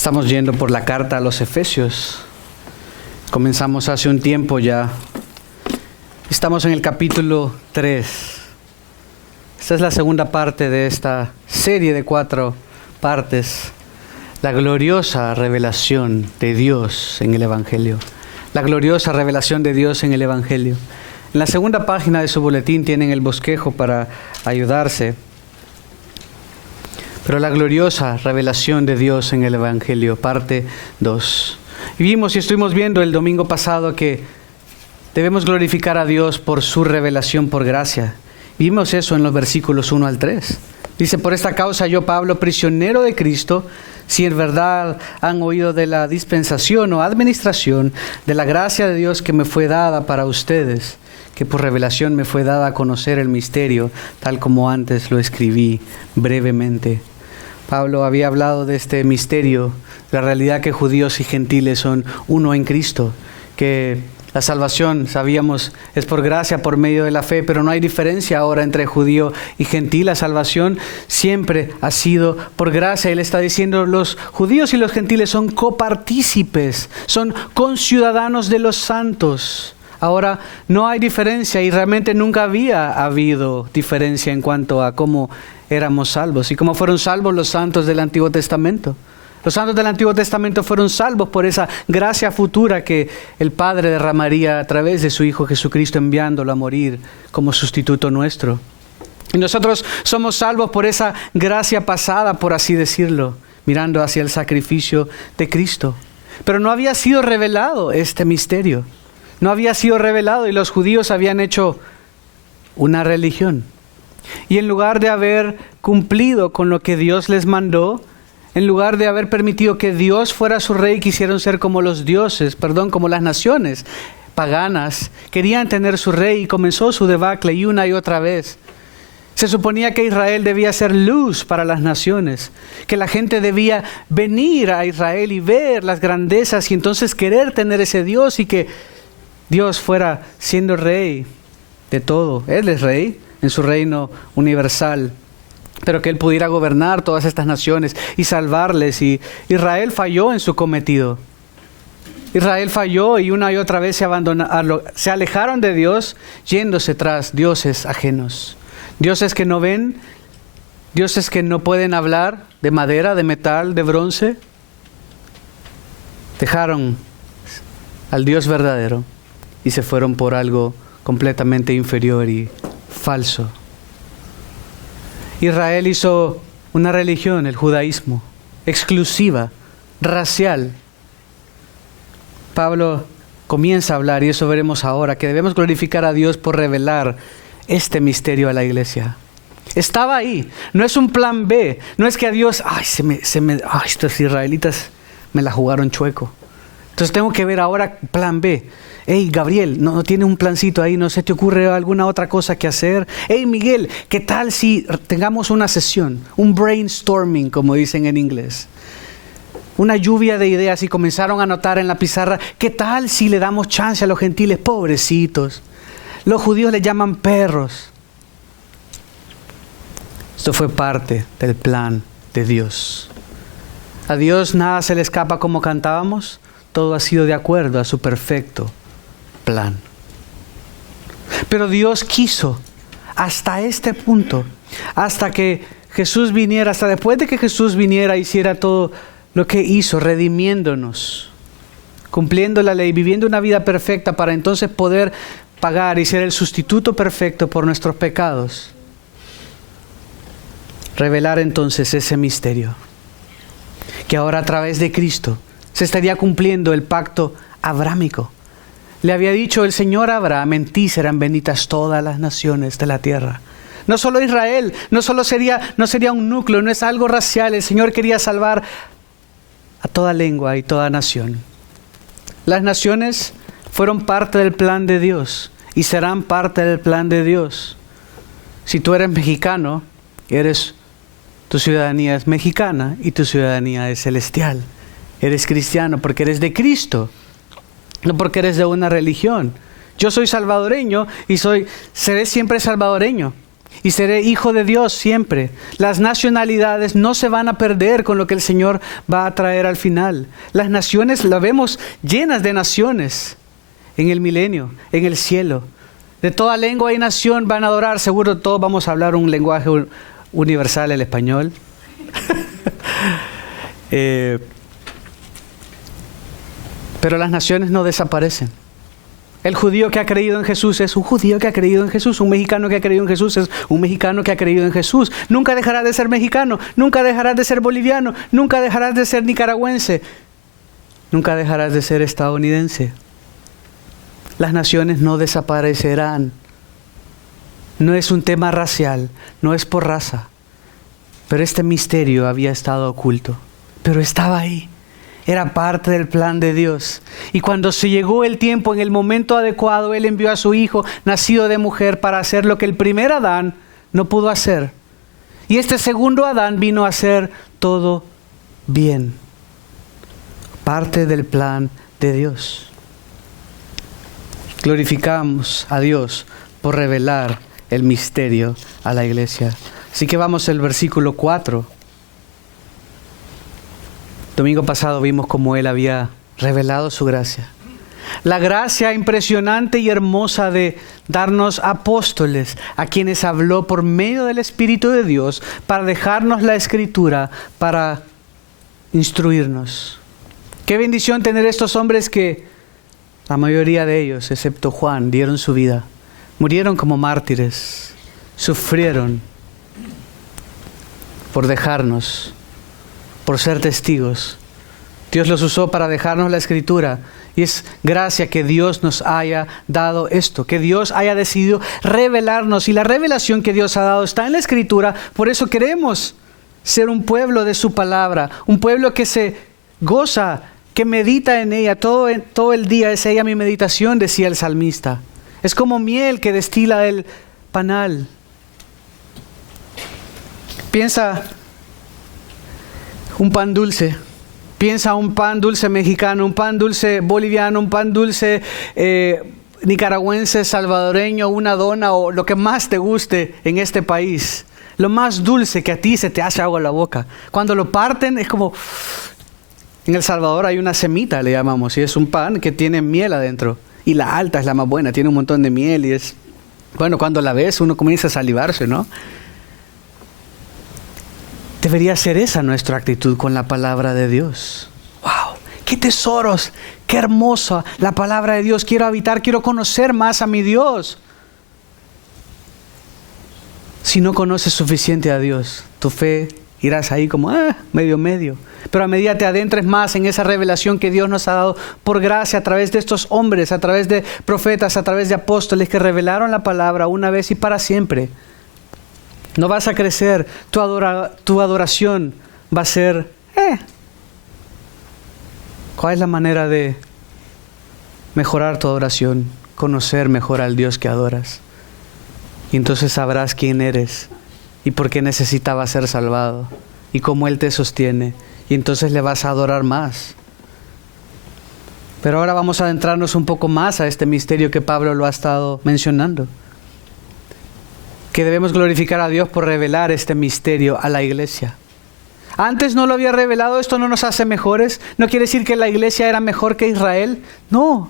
Estamos yendo por la carta a los Efesios. Comenzamos hace un tiempo ya. Estamos en el capítulo 3. Esta es la segunda parte de esta serie de 4 partes. La gloriosa revelación de Dios en el Evangelio. La gloriosa revelación de Dios en el Evangelio. En la segunda página de su boletín tienen el bosquejo para ayudarse. Pero la gloriosa revelación de Dios en el Evangelio, parte 2. Y vimos y estuvimos viendo el domingo pasado que debemos glorificar a Dios por su revelación por gracia. Vimos eso en los versículos 1 al 3. Dice, por esta causa yo, Pablo, prisionero de Cristo, si en verdad han oído de la dispensación o administración de la gracia de Dios que me fue dada para ustedes, que por revelación me fue dada a conocer el misterio, tal como antes lo escribí brevemente. Pablo había hablado de este misterio, la realidad que judíos y gentiles son uno en Cristo, que la salvación, sabíamos, es por gracia, por medio de la fe, pero no hay diferencia ahora entre judío y gentil. La salvación siempre ha sido por gracia. Él está diciendo, los judíos y los gentiles son copartícipes, son conciudadanos de los santos. Ahora, no hay diferencia y realmente nunca había habido diferencia en cuanto a cómo éramos salvos y cómo fueron salvos los santos del Antiguo Testamento. Los santos del Antiguo Testamento fueron salvos por esa gracia futura que el Padre derramaría a través de su Hijo Jesucristo, enviándolo a morir como sustituto nuestro. Y nosotros somos salvos por esa gracia pasada, por así decirlo, mirando hacia el sacrificio de Cristo. Pero no había sido revelado este misterio. No había sido revelado y los judíos habían hecho una religión. Y en lugar de haber cumplido con lo que Dios les mandó, en lugar de haber permitido que Dios fuera su rey, quisieron ser como los dioses, como las naciones paganas. Querían tener su rey y comenzó su debacle y una y otra vez. Se suponía que Israel debía ser luz para las naciones, que la gente debía venir a Israel y ver las grandezas y entonces querer tener ese Dios y que Dios fuera siendo rey de todo. Él es rey en su reino universal, pero que Él pudiera gobernar todas estas naciones y salvarles. Y Israel falló en su cometido. Israel falló y una y otra vez se alejaron de Dios, yéndose tras dioses ajenos. Dioses que no ven, dioses que no pueden hablar, de madera, de metal, de bronce. Dejaron al Dios verdadero y se fueron por algo completamente inferior y falso. Israel hizo una religión, el judaísmo, exclusiva, racial. Pablo comienza a hablar, y eso veremos ahora, que debemos glorificar a Dios por revelar este misterio a la iglesia. Estaba ahí, no es un plan B, no es que a Dios, estos israelitas me la jugaron chueco. Entonces tengo que ver ahora plan B. Hey, Gabriel, ¿no tienes un plancito ahí? ¿No se te ocurre alguna otra cosa que hacer? Hey, Miguel, ¿qué tal si tengamos una sesión? Un brainstorming, como dicen en inglés. Una lluvia de ideas y comenzaron a anotar en la pizarra. ¿Qué tal si le damos chance a los gentiles? Pobrecitos. Los judíos les llaman perros. Esto fue parte del plan de Dios. A Dios nada se le escapa, como cantábamos. Todo ha sido de acuerdo a su perfecto plan. Pero Dios quiso hasta este punto, hasta que Jesús viniera, hasta después de que Jesús viniera, hiciera todo lo que hizo, redimiéndonos, cumpliendo la ley, viviendo una vida perfecta para entonces poder pagar y ser el sustituto perfecto por nuestros pecados. Revelar entonces ese misterio, que ahora a través de Cristo se estaría cumpliendo el pacto abrámico. Le había dicho el Señor a Abraham, en ti serán benditas todas las naciones de la tierra. No solo Israel, no sería un núcleo, no es algo racial. El Señor quería salvar a toda lengua y toda nación. Las naciones fueron parte del plan de Dios y serán parte del plan de Dios. Si tú eres mexicano, tu ciudadanía es mexicana y tu ciudadanía es celestial. Eres cristiano porque eres de Cristo, no porque eres de una religión. Yo soy salvadoreño y seré siempre salvadoreño. y seré hijo de Dios siempre. Las nacionalidades no se van a perder con lo que el Señor va a traer al final. Las naciones, las vemos llenas de naciones en el milenio, en el cielo. De toda lengua y nación van a adorar. Seguro todos vamos a hablar un lenguaje universal, el español. Pero las naciones no desaparecen. El judío que ha creído en Jesús es un judío que ha creído en Jesús. Un mexicano que ha creído en Jesús es un mexicano que ha creído en Jesús. Nunca dejarás de ser mexicano, nunca dejarás de ser boliviano, nunca dejarás de ser nicaragüense, nunca dejarás de ser estadounidense. Las naciones no desaparecerán. No es un tema racial, no es por raza. Pero este misterio había estado oculto, pero estaba ahí. Era parte del plan de Dios. Y cuando se llegó el tiempo, en el momento adecuado, Él envió a su Hijo, nacido de mujer, para hacer lo que el primer Adán no pudo hacer. Y este segundo Adán vino a hacer todo bien. Parte del plan de Dios. Glorificamos a Dios por revelar el misterio a la iglesia. Así que vamos al versículo 4. Domingo pasado vimos cómo Él había revelado su gracia. La gracia impresionante y hermosa de darnos apóstoles, a quienes habló por medio del Espíritu de Dios, para dejarnos la Escritura, para instruirnos. Qué bendición tener estos hombres que la mayoría de ellos, excepto Juan, dieron su vida. Murieron como mártires, sufrieron por dejarnos, por ser testigos. Dios los usó para dejarnos la Escritura. Y es gracia que Dios nos haya dado esto, que Dios haya decidido revelarnos. Y la revelación que Dios ha dado está en la Escritura. Por eso queremos ser un pueblo de su palabra, un pueblo que se goza, que medita en ella. Todo el día es ella mi meditación, decía el salmista. Es como miel que destila el panal. Piensa un pan dulce. Piensa un pan dulce mexicano, un pan dulce boliviano, un pan dulce nicaragüense, salvadoreño, una dona o lo que más te guste en este país. Lo más dulce que a ti se te hace agua en la boca. Cuando lo parten es como... En El Salvador hay una semita, le llamamos, y es un pan que tiene miel adentro. Y la alta es la más buena, tiene un montón de miel y es... Bueno, cuando la ves uno comienza a salivarse, ¿no? Debería ser esa nuestra actitud con la palabra de Dios. ¡Wow! ¡Qué tesoros! ¡Qué hermosa la palabra de Dios! Quiero habitar, quiero conocer más a mi Dios. Si no conoces suficiente a Dios, tu fe irás ahí como medio. Pero a medida te adentres más en esa revelación que Dios nos ha dado por gracia a través de estos hombres, a través de profetas, a través de apóstoles que revelaron la palabra una vez y para siempre. No vas a crecer, tu adoración va a ser, ¿Cuál es la manera de mejorar tu adoración? Conocer mejor al Dios que adoras. Y entonces sabrás quién eres y por qué necesitabas ser salvado y cómo Él te sostiene. Y entonces le vas a adorar más. Pero ahora vamos a adentrarnos un poco más a este misterio que Pablo lo ha estado mencionando. Que debemos glorificar a Dios por revelar este misterio a la iglesia. Antes no lo había revelado, esto no nos hace mejores. No quiere decir que la iglesia era mejor que Israel. No.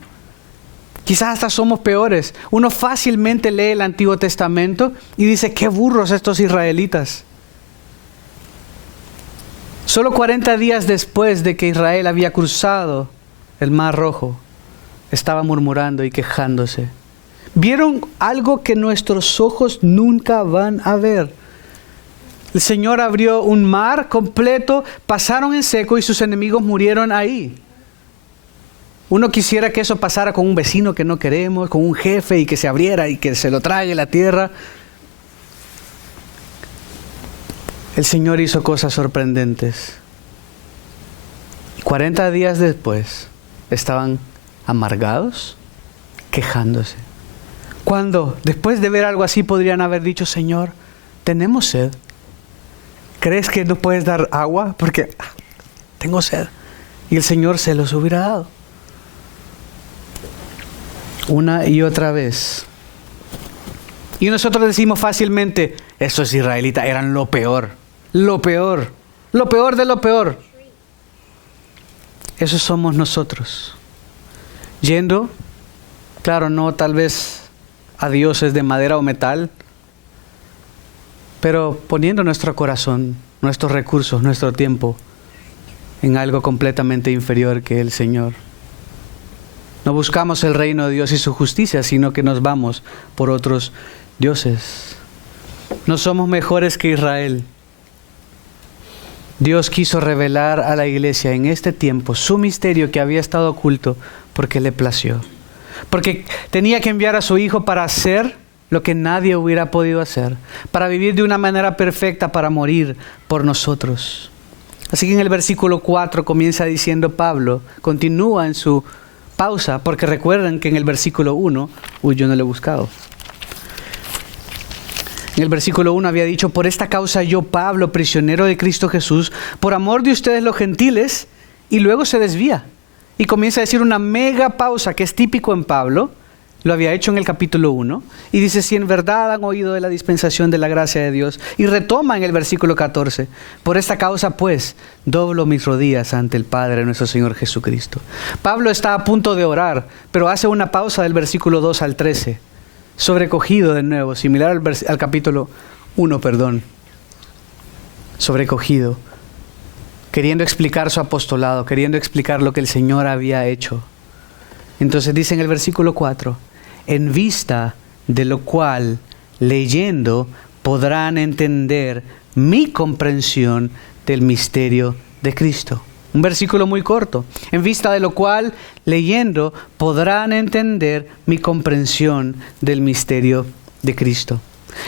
Quizás hasta somos peores. Uno fácilmente lee el Antiguo Testamento y dice, qué burros estos israelitas. Solo 40 días después de que Israel había cruzado el Mar Rojo, estaba murmurando y quejándose. Vieron algo que nuestros ojos nunca van a ver. El Señor abrió un mar completo, pasaron en seco y sus enemigos murieron ahí. Uno quisiera que eso pasara con un vecino que no queremos, con un jefe y que se abriera y que se lo trague la tierra. El Señor hizo cosas sorprendentes. 40 días después estaban amargados, quejándose. Cuando después de ver algo así podrían haber dicho, Señor, tenemos sed. ¿Crees que no puedes dar agua? Porque tengo sed. Y el Señor se los hubiera dado. Una y otra vez. Y nosotros decimos fácilmente, estos israelitas eran lo peor de lo peor. Eso somos nosotros. Yendo, claro, no tal vez a dioses de madera o metal, pero poniendo nuestro corazón, nuestros recursos, nuestro tiempo en algo completamente inferior que el Señor. No buscamos el reino de Dios y su justicia, sino que nos vamos por otros dioses. No somos mejores que Israel. Dios quiso revelar a la iglesia en este tiempo su misterio que había estado oculto porque le plació. Porque tenía que enviar a su Hijo para hacer lo que nadie hubiera podido hacer, para vivir de una manera perfecta, para morir por nosotros. Así que en el versículo 4 comienza diciendo Pablo, continúa en su pausa, porque recuerden que en el versículo 1, yo no lo he buscado. En el versículo 1 había dicho, por esta causa yo, Pablo, prisionero de Cristo Jesús, por amor de ustedes los gentiles, y luego se desvía. Y comienza a decir una mega pausa que es típico en Pablo, lo había hecho en el capítulo 1, y dice, si en verdad han oído de la dispensación de la gracia de Dios, y retoma en el versículo 14, por esta causa pues, doblo mis rodillas ante el Padre nuestro Señor Jesucristo. Pablo está a punto de orar, pero hace una pausa del versículo 2 al 13, sobrecogido de nuevo, similar al capítulo 1, sobrecogido, queriendo explicar su apostolado, queriendo explicar lo que el Señor había hecho. Entonces dice en el versículo 4, en vista de lo cual, leyendo, podrán entender mi comprensión del misterio de Cristo. Un versículo muy corto. En vista de lo cual, leyendo, podrán entender mi comprensión del misterio de Cristo.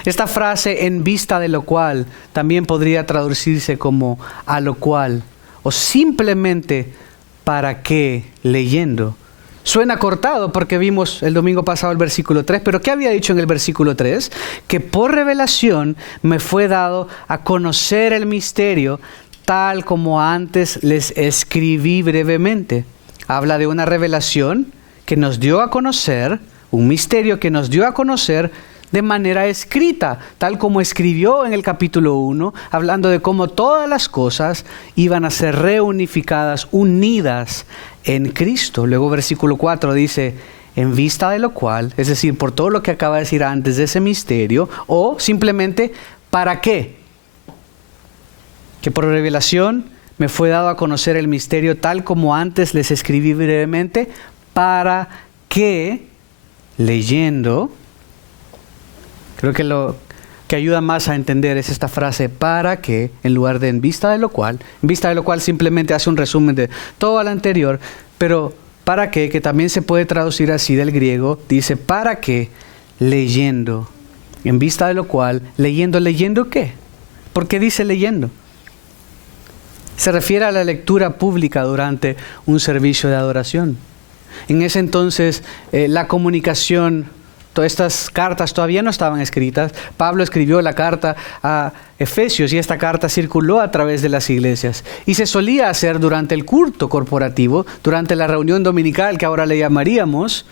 Esta frase, en vista de lo cual, también podría traducirse como a lo cual, o simplemente para qué, leyendo. Suena cortado porque vimos el domingo pasado el versículo 3, pero ¿qué había dicho en el versículo 3? Que por revelación me fue dado a conocer el misterio tal como antes les escribí brevemente. Habla de una revelación que nos dio a conocer, un misterio que nos dio a conocer de manera escrita, tal como escribió en el capítulo 1, hablando de cómo todas las cosas iban a ser reunificadas, unidas en Cristo. Luego versículo 4 dice, en vista de lo cual, es decir, por todo lo que acaba de decir antes de ese misterio, o simplemente, ¿para qué? Que por revelación me fue dado a conocer el misterio tal como antes les escribí brevemente, para que, leyendo, creo que lo que ayuda más a entender es esta frase, para que, en lugar de en vista de lo cual simplemente hace un resumen de todo lo anterior, pero para que también se puede traducir así del griego, dice, para que, leyendo, en vista de lo cual, ¿leyendo qué? ¿Por qué dice leyendo? Se refiere a la lectura pública durante un servicio de adoración. En ese entonces, la comunicación, todas estas cartas todavía no estaban escritas. Pablo escribió la carta a Efesios y esta carta circuló a través de las iglesias. Y se solía hacer durante el culto corporativo, durante la reunión dominical que ahora le llamaríamos,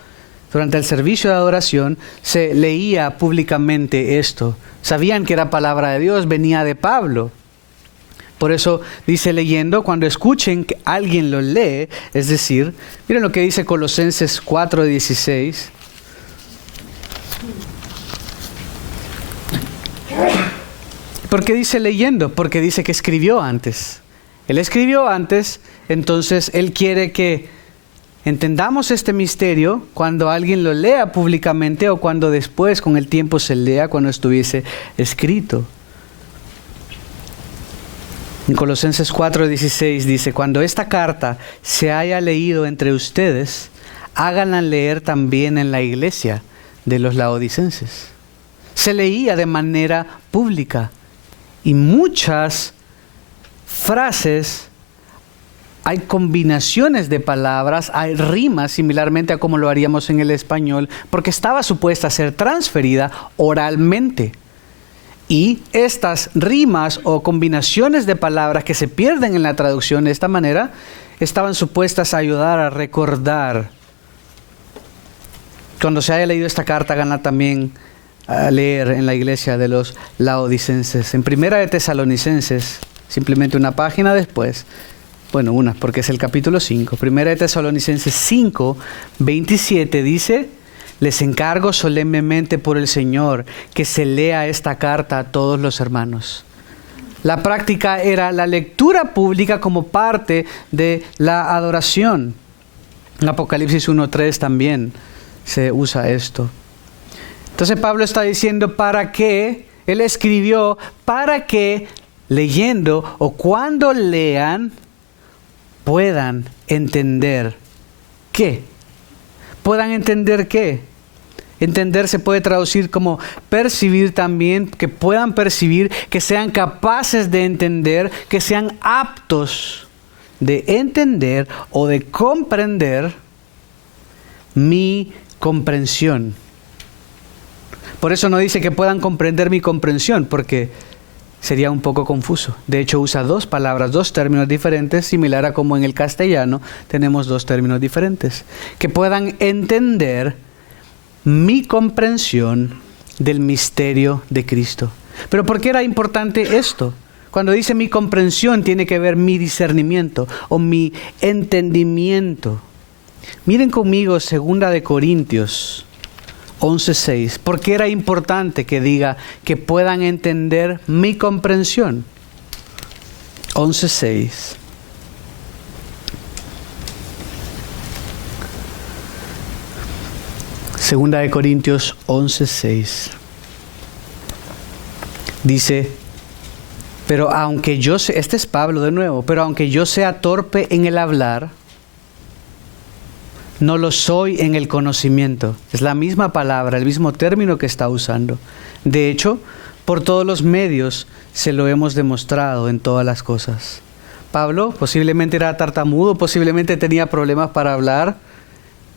durante el servicio de adoración, se leía públicamente esto. Sabían que era palabra de Dios, venía de Pablo. Por eso dice leyendo, cuando escuchen que alguien lo lee, es decir, miren lo que dice Colosenses 4:16. ¿Por qué dice leyendo? Porque dice que escribió antes. Él escribió antes, entonces él quiere que entendamos este misterio cuando alguien lo lea públicamente o cuando después con el tiempo se lea cuando estuviese escrito. En Colosenses 4:16 dice, cuando esta carta se haya leído entre ustedes, háganla leer también en la iglesia de los laodicenses. Se leía de manera pública y muchas frases, hay combinaciones de palabras, hay rimas similarmente a como lo haríamos en el español, porque estaba supuesta a ser transferida oralmente. Y estas rimas o combinaciones de palabras que se pierden en la traducción de esta manera, estaban supuestas a ayudar a recordar. Cuando se haya leído esta carta, háganla también a leer en la iglesia de los laodicenses. En Primera de Tesalonicenses, simplemente una página después, bueno, una, porque es el capítulo 5. Primera de Tesalonicenses 5, 27 dice: les encargo solemnemente por el Señor que se lea esta carta a todos los hermanos. La práctica era la lectura pública como parte de la adoración. En Apocalipsis 1:3 también se usa esto. Entonces Pablo está diciendo para que, él escribió para que leyendo o cuando lean puedan entender qué. Puedan entender qué. Entender se puede traducir como percibir también, que puedan percibir, que sean capaces de entender, que sean aptos de entender o de comprender mi comprensión. Por eso no dice que puedan comprender mi comprensión, porque sería un poco confuso. De hecho, usa dos palabras, dos términos diferentes, similar a como en el castellano tenemos dos términos diferentes. Que puedan entender mi comprensión del misterio de Cristo. Pero ¿por qué era importante esto? Cuando dice mi comprensión, tiene que ver mi discernimiento o mi entendimiento. Miren conmigo 2 Corintios 11:6. ¿Por qué era importante que diga que puedan entender mi comprensión? 11:6. Segunda de Corintios 11:6. Dice: pero aunque yo sea, este es Pablo de nuevo, pero aunque yo sea torpe en el hablar, no lo soy en el conocimiento. Es la misma palabra, el mismo término que está usando. De hecho, por todos los medios se lo hemos demostrado en todas las cosas. Pablo posiblemente era tartamudo, posiblemente tenía problemas para hablar,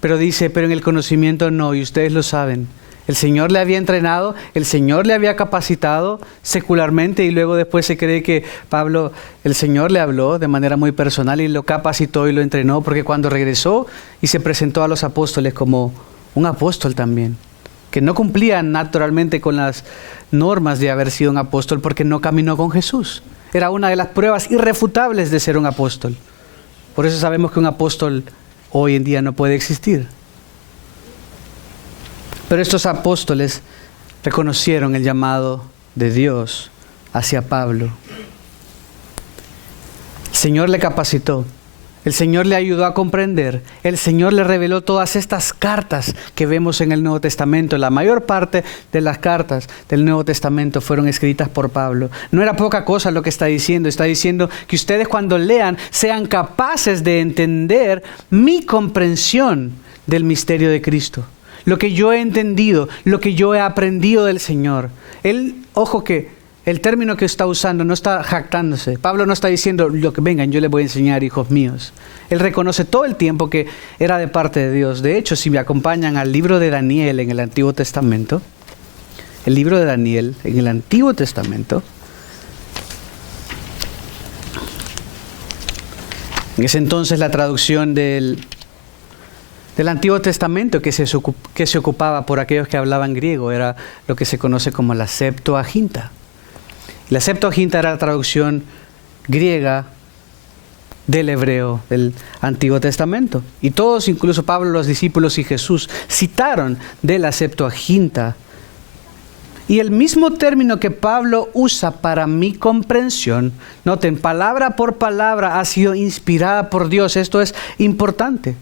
pero dice, pero en el conocimiento no, y ustedes lo saben. El Señor le había entrenado, el Señor le había capacitado secularmente, y luego después se cree que Pablo, el Señor le habló de manera muy personal y lo capacitó y lo entrenó, porque cuando regresó y se presentó a los apóstoles como un apóstol también, que no cumplía naturalmente con las normas de haber sido un apóstol porque no caminó con Jesús. Era una de las pruebas irrefutables de ser un apóstol. Por eso sabemos que un apóstol hoy en día no puede existir. Pero estos apóstoles reconocieron el llamado de Dios hacia Pablo. El Señor le capacitó, el Señor le ayudó a comprender, el Señor le reveló todas estas cartas que vemos en el Nuevo Testamento. La mayor parte de las cartas del Nuevo Testamento fueron escritas por Pablo. No era poca cosa lo que está diciendo que ustedes cuando lean sean capaces de entender mi comprensión del misterio de Cristo. Lo que yo he entendido, lo que yo he aprendido del Señor. Él, ojo que el término que está usando no está jactándose. Pablo no está diciendo, lo que vengan, yo les voy a enseñar, hijos míos. Él reconoce todo el tiempo que era de parte de Dios. De hecho, si me acompañan al libro de Daniel en el Antiguo Testamento, el libro de Daniel en el Antiguo Testamento, es entonces la traducción del Antiguo Testamento que se ocupaba por aquellos que hablaban griego. Era lo que se conoce como la Septuaginta. La Septuaginta era la traducción griega del hebreo del Antiguo Testamento. Y todos, incluso Pablo, los discípulos y Jesús, citaron de la Septuaginta. Y el mismo término que Pablo usa para mi comprensión, noten, palabra por palabra ha sido inspirada por Dios. Esto es importante.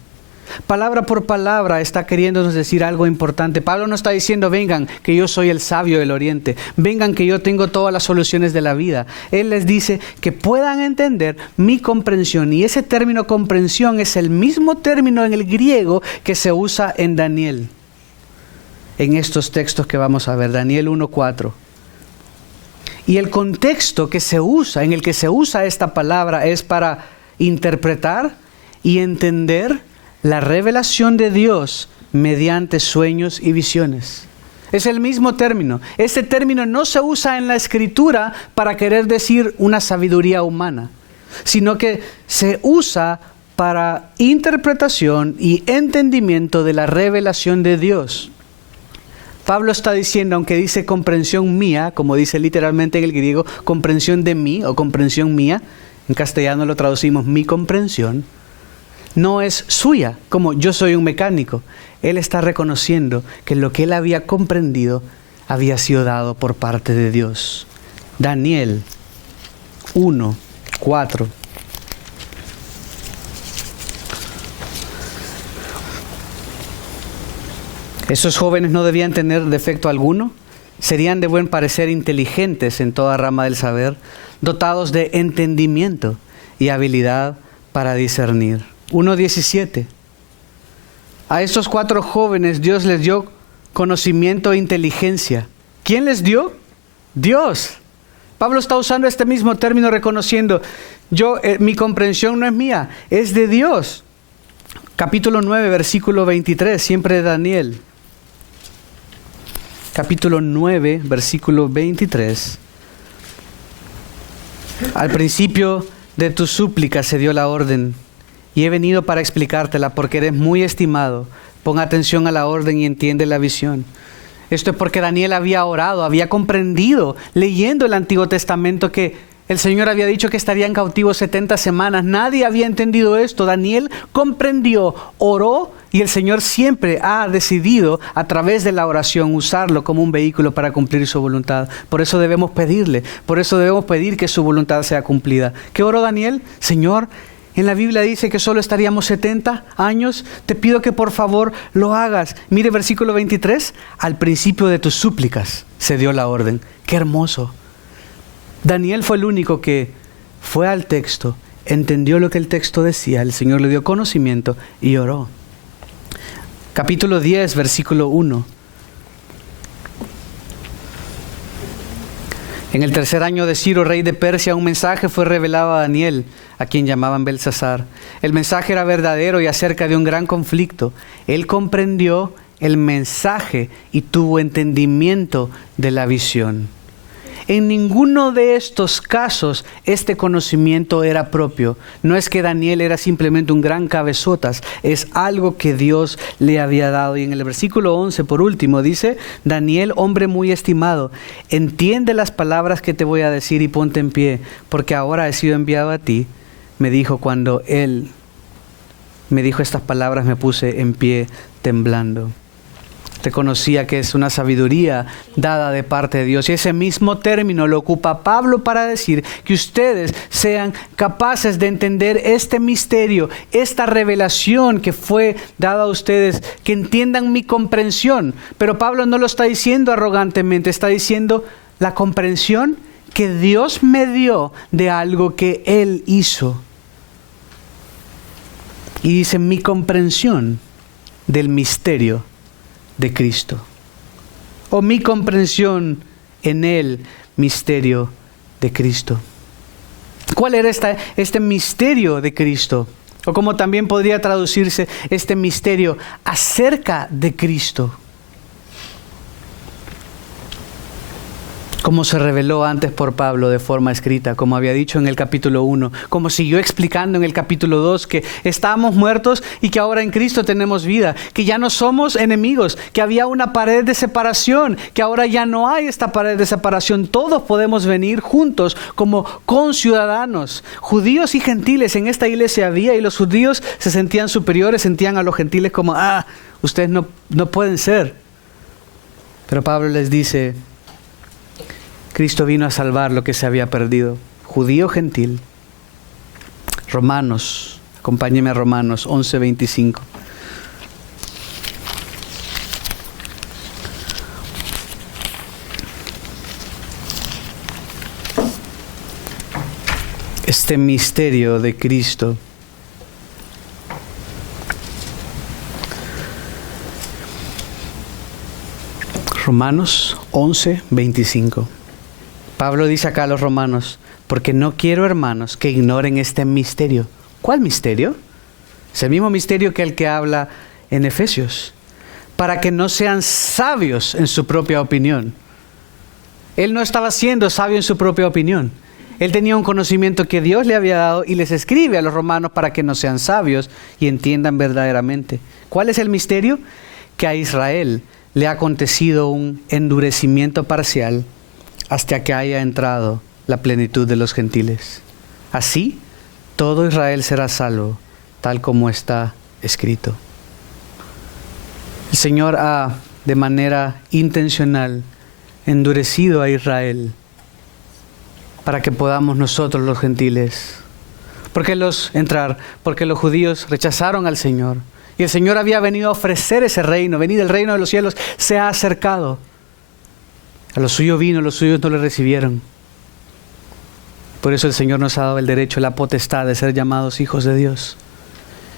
Palabra por palabra está queriéndonos decir algo importante. Pablo no está diciendo, vengan, que yo soy el sabio del Oriente. Vengan, que yo tengo todas las soluciones de la vida. Él les dice que puedan entender mi comprensión. Y ese término comprensión es el mismo término en el griego que se usa en Daniel. En estos textos que vamos a ver, Daniel 1:4. Y el contexto que se usa, en el que se usa esta palabra, es para interpretar y entender la revelación de Dios mediante sueños y visiones. Es el mismo término. Este término no se usa en la Escritura para querer decir una sabiduría humana, sino que se usa para interpretación y entendimiento de la revelación de Dios. Pablo está diciendo, aunque dice comprensión mía, como dice literalmente en el griego, comprensión de mí o comprensión mía, en castellano lo traducimos mi comprensión, no es suya, como yo soy un mecánico. Él está reconociendo que lo que él había comprendido había sido dado por parte de Dios. Daniel 1:4. Esos jóvenes no debían tener defecto alguno, serían de buen parecer inteligentes en toda rama del saber, dotados de entendimiento y habilidad para discernir. 1:17. A estos 4 jóvenes Dios les dio conocimiento e inteligencia. ¿Quién les dio? Dios. Pablo está usando este mismo término reconociendo, mi comprensión no es mía, es de Dios. Capítulo 9, versículo 23, siempre de Daniel. Capítulo 9, versículo 23. Al principio de tu súplica se dio la orden, y he venido para explicártela porque eres muy estimado. Pon atención a la orden y entiende la visión. Esto es porque Daniel había orado, había comprendido, leyendo el Antiguo Testamento, que el Señor había dicho que estarían cautivos 70 semanas. Nadie había entendido esto. Daniel comprendió, oró, y el Señor siempre ha decidido, a través de la oración, usarlo como un vehículo para cumplir su voluntad. Por eso debemos pedirle, por eso debemos pedir que su voluntad sea cumplida. ¿Qué oró Daniel? Señor, en la Biblia dice que solo estaríamos 70 años. Te pido que por favor lo hagas. Mire versículo 23. Al principio de tus súplicas se dio la orden. ¡Qué hermoso! Daniel fue el único que fue al texto, entendió lo que el texto decía, el Señor le dio conocimiento y oró. Capítulo 10, versículo 1. En el 3er año de Ciro, rey de Persia, un mensaje fue revelado a Daniel, a quien llamaban Belsasar. El mensaje era verdadero y acerca de un gran conflicto. Él comprendió el mensaje y tuvo entendimiento de la visión. En ninguno de estos casos este conocimiento era propio. No es que Daniel era simplemente un gran cabezotas, es algo que Dios le había dado. Y en el versículo 11, por último, dice, Daniel, hombre muy estimado, entiende las palabras que te voy a decir y ponte en pie, porque ahora he sido enviado a ti. Me dijo, cuando él me dijo estas palabras, me puse en pie temblando. Reconocía que es una sabiduría dada de parte de Dios. Y ese mismo término lo ocupa Pablo para decir que ustedes sean capaces de entender este misterio, esta revelación que fue dada a ustedes, que entiendan mi comprensión. Pero Pablo no lo está diciendo arrogantemente, está diciendo la comprensión que Dios me dio de algo que Él hizo. Y dice mi comprensión del misterio de Cristo, o mi comprensión en el misterio de Cristo. ¿Cuál era este misterio de Cristo? O como también podría traducirse este misterio acerca de Cristo. Como se reveló antes por Pablo de forma escrita, como había dicho en el capítulo 1, como siguió explicando en el capítulo 2, que estábamos muertos y que ahora en Cristo tenemos vida, que ya no somos enemigos, que había una pared de separación, que ahora ya no hay esta pared de separación, todos podemos venir juntos como conciudadanos, judíos y gentiles. En esta iglesia había, y los judíos se sentían superiores, sentían a los gentiles como, ustedes no pueden ser. Pero Pablo les dice, Cristo vino a salvar lo que se había perdido, judío, gentil. Romanos, acompáñeme a Romanos 11:25. Este misterio de Cristo. Romanos 11:25. Pablo dice acá a los romanos, porque no quiero, hermanos, que ignoren este misterio. ¿Cuál misterio? Es el mismo misterio que el que habla en Efesios. Para que no sean sabios en su propia opinión. Él no estaba siendo sabio en su propia opinión. Él tenía un conocimiento que Dios le había dado y les escribe a los romanos para que no sean sabios y entiendan verdaderamente. ¿Cuál es el misterio? Que a Israel le ha acontecido un endurecimiento parcial hasta que haya entrado la plenitud de los gentiles. Así, todo Israel será salvo, tal como está escrito. El Señor ha, de manera intencional, endurecido a Israel para que podamos nosotros los gentiles. Porque los judíos rechazaron al Señor. Y el Señor había venido a ofrecer ese reino. Venid, el reino de los cielos se ha acercado. A los suyos vino, los suyos no le recibieron. Por eso el Señor nos ha dado el derecho, la potestad de ser llamados hijos de Dios.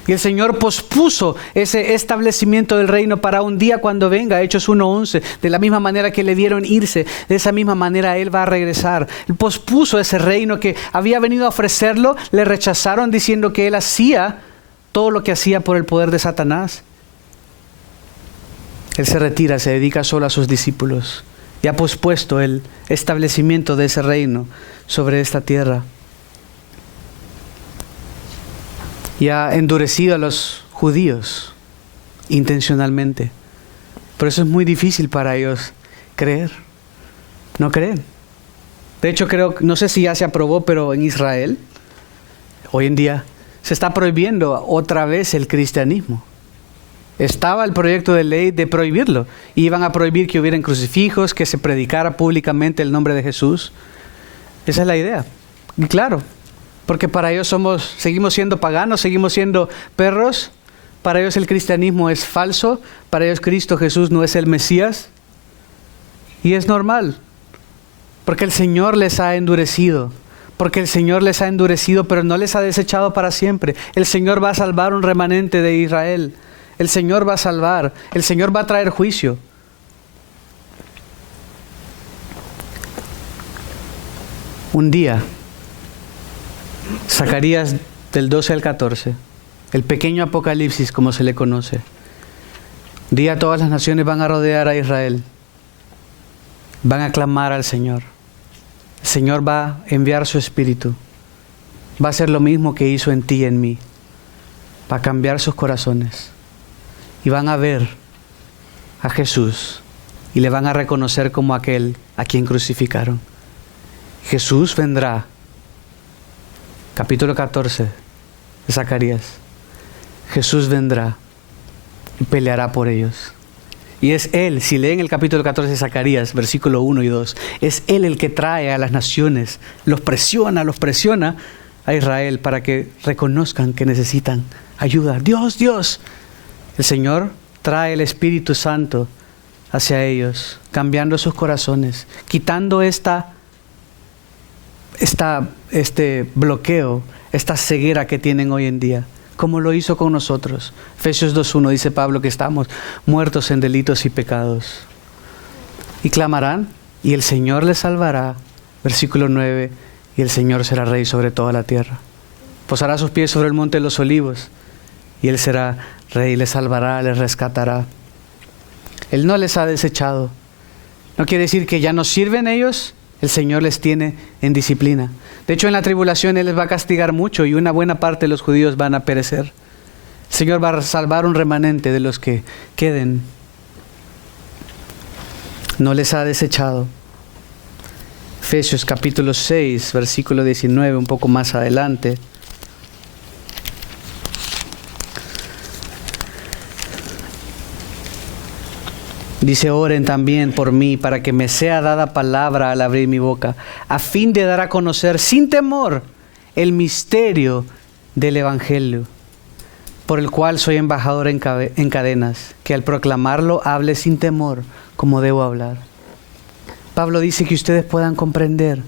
Y el Señor pospuso ese establecimiento del reino para un día cuando venga, Hechos 1:11. De la misma manera que le dieron irse, de esa misma manera Él va a regresar. Él pospuso ese reino que había venido a ofrecerlo, le rechazaron diciendo que Él hacía todo lo que hacía por el poder de Satanás. Él se retira, se dedica solo a sus discípulos y ha pospuesto el establecimiento de ese reino sobre esta tierra. Y ha endurecido a los judíos intencionalmente. Por eso es muy difícil para ellos creer. No creen. De hecho, no sé si ya se aprobó, pero en Israel, hoy en día, se está prohibiendo otra vez el cristianismo. Estaba el proyecto de ley de prohibirlo. Iban a prohibir que hubieran crucifijos, que se predicara públicamente el nombre de Jesús. Esa es la idea. Y claro, porque para ellos seguimos siendo paganos, seguimos siendo perros. Para ellos el cristianismo es falso. Para ellos Cristo Jesús no es el Mesías. Y es normal. Porque el Señor les ha endurecido. Porque el Señor les ha endurecido, pero no les ha desechado para siempre. El Señor va a salvar un remanente de Israel. El Señor va a salvar. El Señor va a traer juicio. Un día, Zacarías del 12 al 14, el pequeño Apocalipsis como se le conoce. Un día todas las naciones van a rodear a Israel. Van a clamar al Señor. El Señor va a enviar su Espíritu. Va a hacer lo mismo que hizo en ti y en mí. Va a cambiar sus corazones. Y van a ver a Jesús y le van a reconocer como aquel a quien crucificaron. Jesús vendrá. Capítulo 14 de Zacarías. Jesús vendrá y peleará por ellos. Y es Él, si leen el capítulo 14 de Zacarías, versículo 1 y 2, es Él el que trae a las naciones, los presiona a Israel para que reconozcan que necesitan ayuda. Dios. El Señor trae el Espíritu Santo hacia ellos, cambiando sus corazones, quitando este bloqueo, esta ceguera que tienen hoy en día, como lo hizo con nosotros. Efesios 2:1 dice Pablo que estamos muertos en delitos y pecados. Y clamarán, y el Señor les salvará. Versículo 9, y el Señor será rey sobre toda la tierra. Posará sus pies sobre el monte de los olivos, y Él será rey, les salvará, les rescatará. Él no les ha desechado. No quiere decir que ya no sirven ellos. El Señor les tiene en disciplina. De hecho, en la tribulación Él les va a castigar mucho y una buena parte de los judíos van a perecer. El Señor va a salvar un remanente de los que queden. No les ha desechado. Efesios capítulo 6, versículo 19, un poco más adelante. Dice, oren también por mí para que me sea dada palabra al abrir mi boca, a fin de dar a conocer sin temor el misterio del Evangelio, por el cual soy embajador en cadenas, que al proclamarlo hable sin temor como debo hablar. Pablo dice que ustedes puedan comprender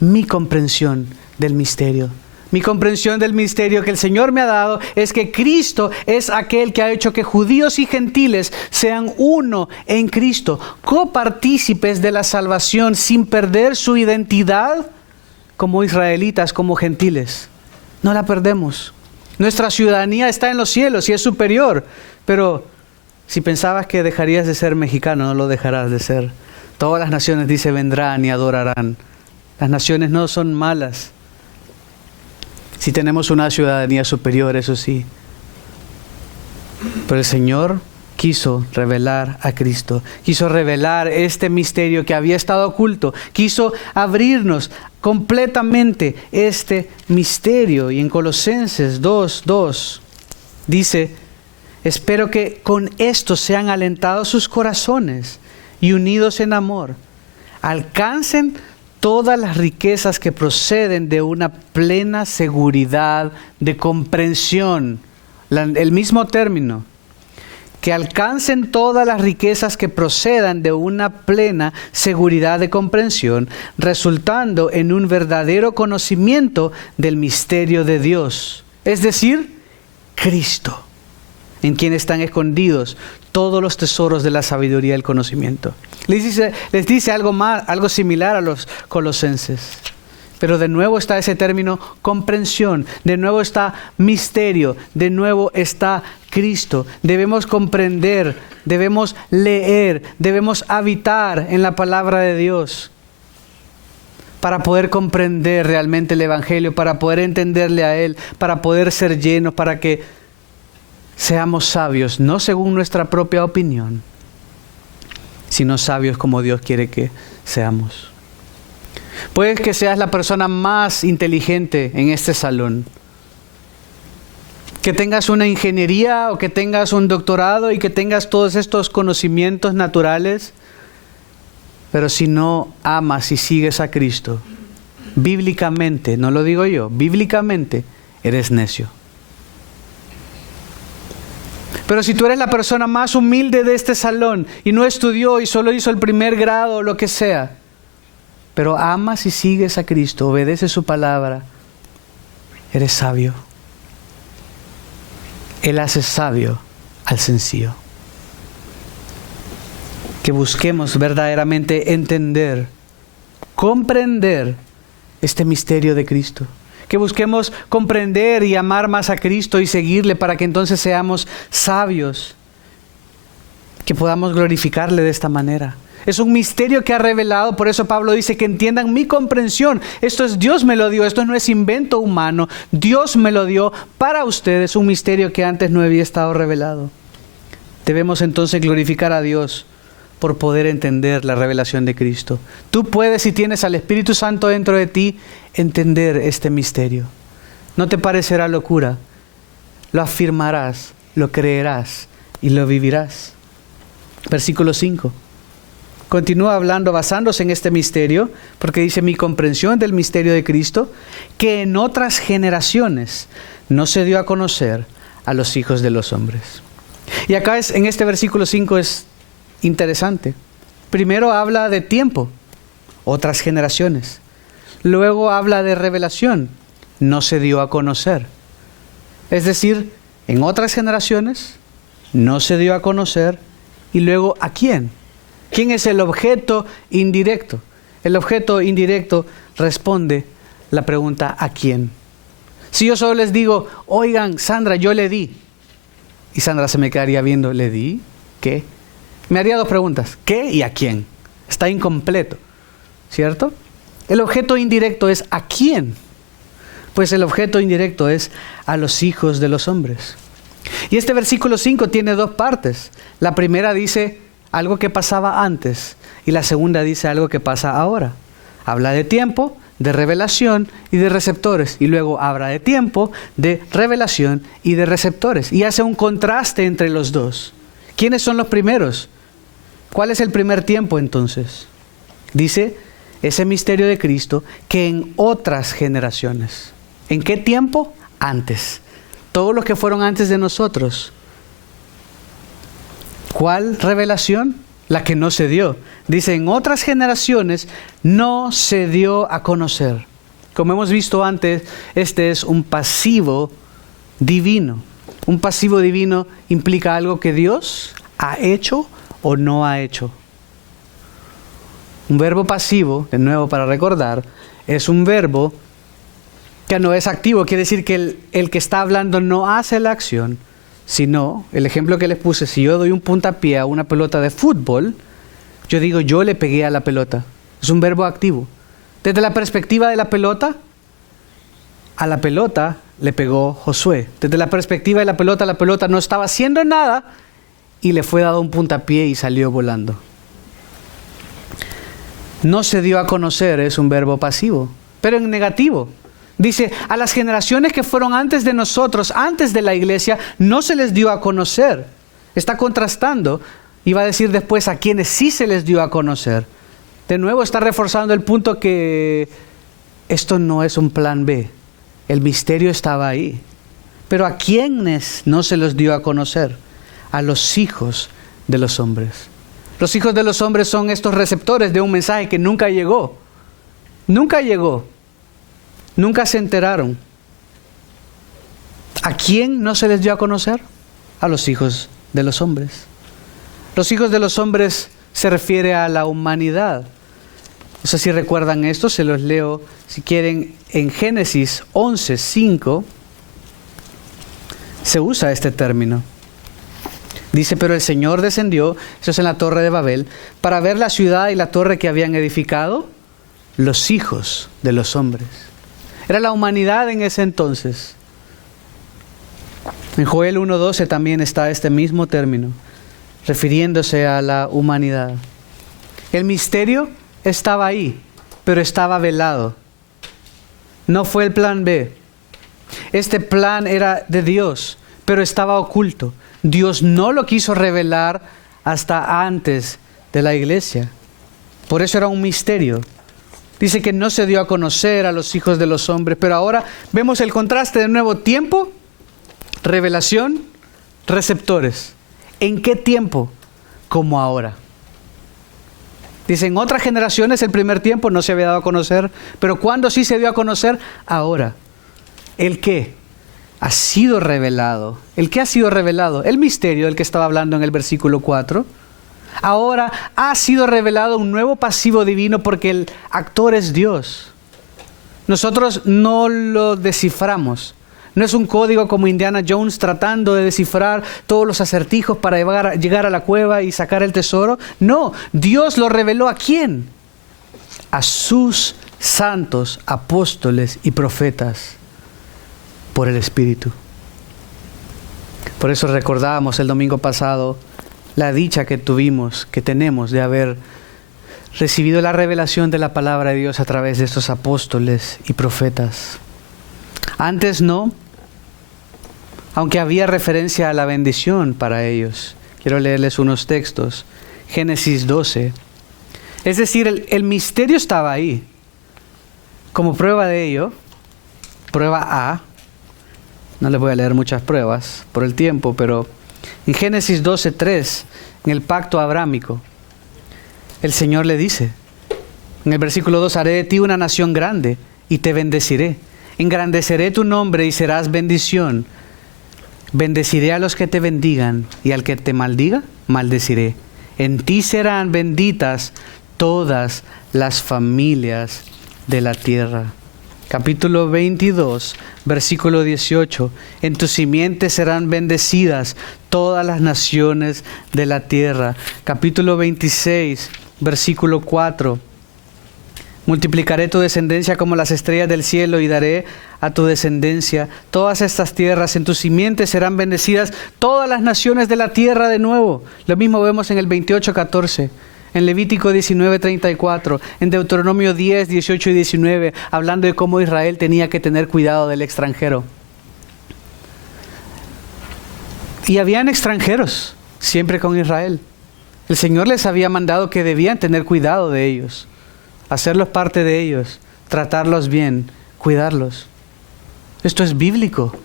mi comprensión del misterio. Mi comprensión del misterio que el Señor me ha dado es que Cristo es aquel que ha hecho que judíos y gentiles sean uno en Cristo, copartícipes de la salvación sin perder su identidad como israelitas, como gentiles. No la perdemos. Nuestra ciudadanía está en los cielos y es superior, pero si pensabas que dejarías de ser mexicano, no lo dejarás de ser. Todas las naciones, dice, vendrán y adorarán. Las naciones no son malas. Si tenemos una ciudadanía superior, eso sí. Pero el Señor quiso revelar a Cristo, quiso revelar este misterio que había estado oculto, quiso abrirnos completamente este misterio. Y en Colosenses 2:2 dice: espero que con esto sean alentados sus corazones y unidos en amor, alcancen todas las riquezas que proceden de una plena seguridad de comprensión. El mismo término. Que alcancen todas las riquezas que procedan de una plena seguridad de comprensión, resultando en un verdadero conocimiento del misterio de Dios. Es decir, Cristo, en quien están escondidos todos los tesoros de la sabiduría y el conocimiento. Les dice algo más, algo similar a los colosenses. Pero de nuevo está ese término comprensión, de nuevo está misterio, de nuevo está Cristo. Debemos comprender, debemos leer, debemos habitar en la palabra de Dios para poder comprender realmente el Evangelio, para poder entenderle a Él, para poder ser llenos, para que seamos sabios, no según nuestra propia opinión, sino sabios como Dios quiere que seamos. Puede que seas la persona más inteligente en este salón, que tengas una ingeniería o que tengas un doctorado y que tengas todos estos conocimientos naturales, pero si no amas y sigues a Cristo, bíblicamente, no lo digo yo, bíblicamente eres necio. Pero si tú eres la persona más humilde de este salón y no estudió y solo hizo el primer grado o lo que sea, pero amas y sigues a Cristo, obedeces su palabra, eres sabio. Él hace sabio al sencillo. Que busquemos verdaderamente entender, comprender este misterio de Cristo. Que busquemos comprender y amar más a Cristo y seguirle para que entonces seamos sabios. Que podamos glorificarle de esta manera. Es un misterio que ha revelado, por eso Pablo dice que entiendan mi comprensión. Esto es Dios me lo dio, esto no es invento humano. Dios me lo dio para ustedes, un misterio que antes no había estado revelado. Debemos entonces glorificar a Dios por poder entender la revelación de Cristo. Tú puedes, si tienes al Espíritu Santo dentro de ti, entender este misterio. No te parecerá locura, lo afirmarás, lo creerás y lo vivirás. Versículo 5. Continúa hablando basándose en este misterio, porque dice mi comprensión del misterio de Cristo, que en otras generaciones no se dio a conocer a los hijos de los hombres. Y acá en este versículo 5 es interesante. Primero habla de tiempo, otras generaciones. Luego habla de revelación, no se dio a conocer. Es decir, en otras generaciones no se dio a conocer. Y luego, ¿a quién? ¿Quién es el objeto indirecto? El objeto indirecto responde la pregunta ¿a quién? Si yo solo les digo, oigan, Sandra, yo le di. Y Sandra se me quedaría viendo, ¿le di? ¿Qué? Me haría dos preguntas, ¿qué y a quién? Está incompleto, ¿cierto? El objeto indirecto es ¿a quién? Pues el objeto indirecto es a los hijos de los hombres. Y este versículo 5 tiene dos partes. La primera dice algo que pasaba antes y la segunda dice algo que pasa ahora. Habla de tiempo, de revelación y de receptores. Y luego habla de tiempo, de revelación y de receptores. Y hace un contraste entre los dos. ¿Quiénes son los primeros? ¿Cuál es el primer tiempo entonces? Dice ese misterio de Cristo que en otras generaciones. ¿En qué tiempo? Antes. Todos los que fueron antes de nosotros. ¿Cuál revelación? La que no se dio. Dice, en otras generaciones no se dio a conocer. Como hemos visto antes, este es un pasivo divino. Un pasivo divino implica algo que Dios ha hecho o no ha hecho. Un verbo pasivo, de nuevo para recordar, es un verbo que no es activo. Quiere decir que el que está hablando no hace la acción, sino, el ejemplo que les puse, si yo doy un puntapié a una pelota de fútbol, yo digo, yo le pegué a la pelota. Es un verbo activo. Desde la perspectiva de la pelota, a la pelota le pegó Josué. Desde la perspectiva de la pelota no estaba haciendo nada y le fue dado un puntapié y salió volando. No se dio a conocer es un verbo pasivo, pero en negativo. Dice, a las generaciones que fueron antes de nosotros, antes de la iglesia, no se les dio a conocer. Está contrastando y va a decir después a quienes sí se les dio a conocer. De nuevo está reforzando el punto que esto no es un plan B. El misterio estaba ahí. Pero ¿a quiénes no se los dio a conocer? A los hijos de los hombres. Los hijos de los hombres son estos receptores de un mensaje que nunca llegó. Nunca llegó. Nunca se enteraron. ¿A quién no se les dio a conocer? A los hijos de los hombres. Los hijos de los hombres se refiere a la humanidad. No sé si recuerdan esto, se los leo si quieren en Génesis 11:5. Se usa este término. Dice, pero el Señor descendió, eso es en la torre de Babel, para ver la ciudad y la torre que habían edificado los hijos de los hombres. Era la humanidad en ese entonces. En Joel 1:12 también está este mismo término, refiriéndose a la humanidad. El misterio estaba ahí, pero estaba velado. No fue el plan B. Este plan era de Dios, pero estaba oculto. Dios no lo quiso revelar hasta antes de la iglesia. Por eso era un misterio. Dice que no se dio a conocer a los hijos de los hombres, pero ahora vemos el contraste de nuevo. Tiempo, revelación, receptores. ¿En qué tiempo? Como ahora. Dice, en otras generaciones el primer tiempo no se había dado a conocer, pero ¿cuándo sí se dio a conocer? Ahora. ¿El qué? Ha sido revelado. ¿El qué ha sido revelado? El misterio del que estaba hablando en el versículo 4. Ahora ha sido revelado un nuevo pasivo divino porque el actor es Dios. Nosotros no lo desciframos. No es un código como Indiana Jones tratando de descifrar todos los acertijos para llegar a la cueva y sacar el tesoro. No, Dios lo reveló ¿a quién? A sus santos apóstoles y profetas. Por el Espíritu. Por eso recordábamos el domingo pasado la dicha que tenemos de haber recibido la revelación de la palabra de Dios a través de estos apóstoles y profetas. Antes no, aunque había referencia a la bendición para ellos. Quiero leerles unos textos. Génesis 12. Es decir, el misterio estaba ahí. Como prueba de ello, prueba A, no les voy a leer muchas pruebas por el tiempo, pero en Génesis 12:3, en el pacto abrámico, el Señor le dice, en el versículo 2, haré de ti una nación grande y te bendeciré. Engrandeceré tu nombre y serás bendición. Bendeciré a los que te bendigan y al que te maldiga, maldeciré. En ti serán benditas todas las familias de la tierra. Capítulo 22, versículo 18. En tu simiente serán bendecidas todas las naciones de la tierra. Capítulo 26, versículo 4. Multiplicaré tu descendencia como las estrellas del cielo y daré a tu descendencia todas estas tierras. En tu simiente serán bendecidas todas las naciones de la tierra de nuevo. Lo mismo vemos en el 28:14. En Levítico 19:34, en Deuteronomio 10, 18 y 19, hablando de cómo Israel tenía que tener cuidado del extranjero. Y habían extranjeros siempre con Israel. El Señor les había mandado que debían tener cuidado de ellos, hacerlos parte de ellos, tratarlos bien, cuidarlos. Esto es bíblico.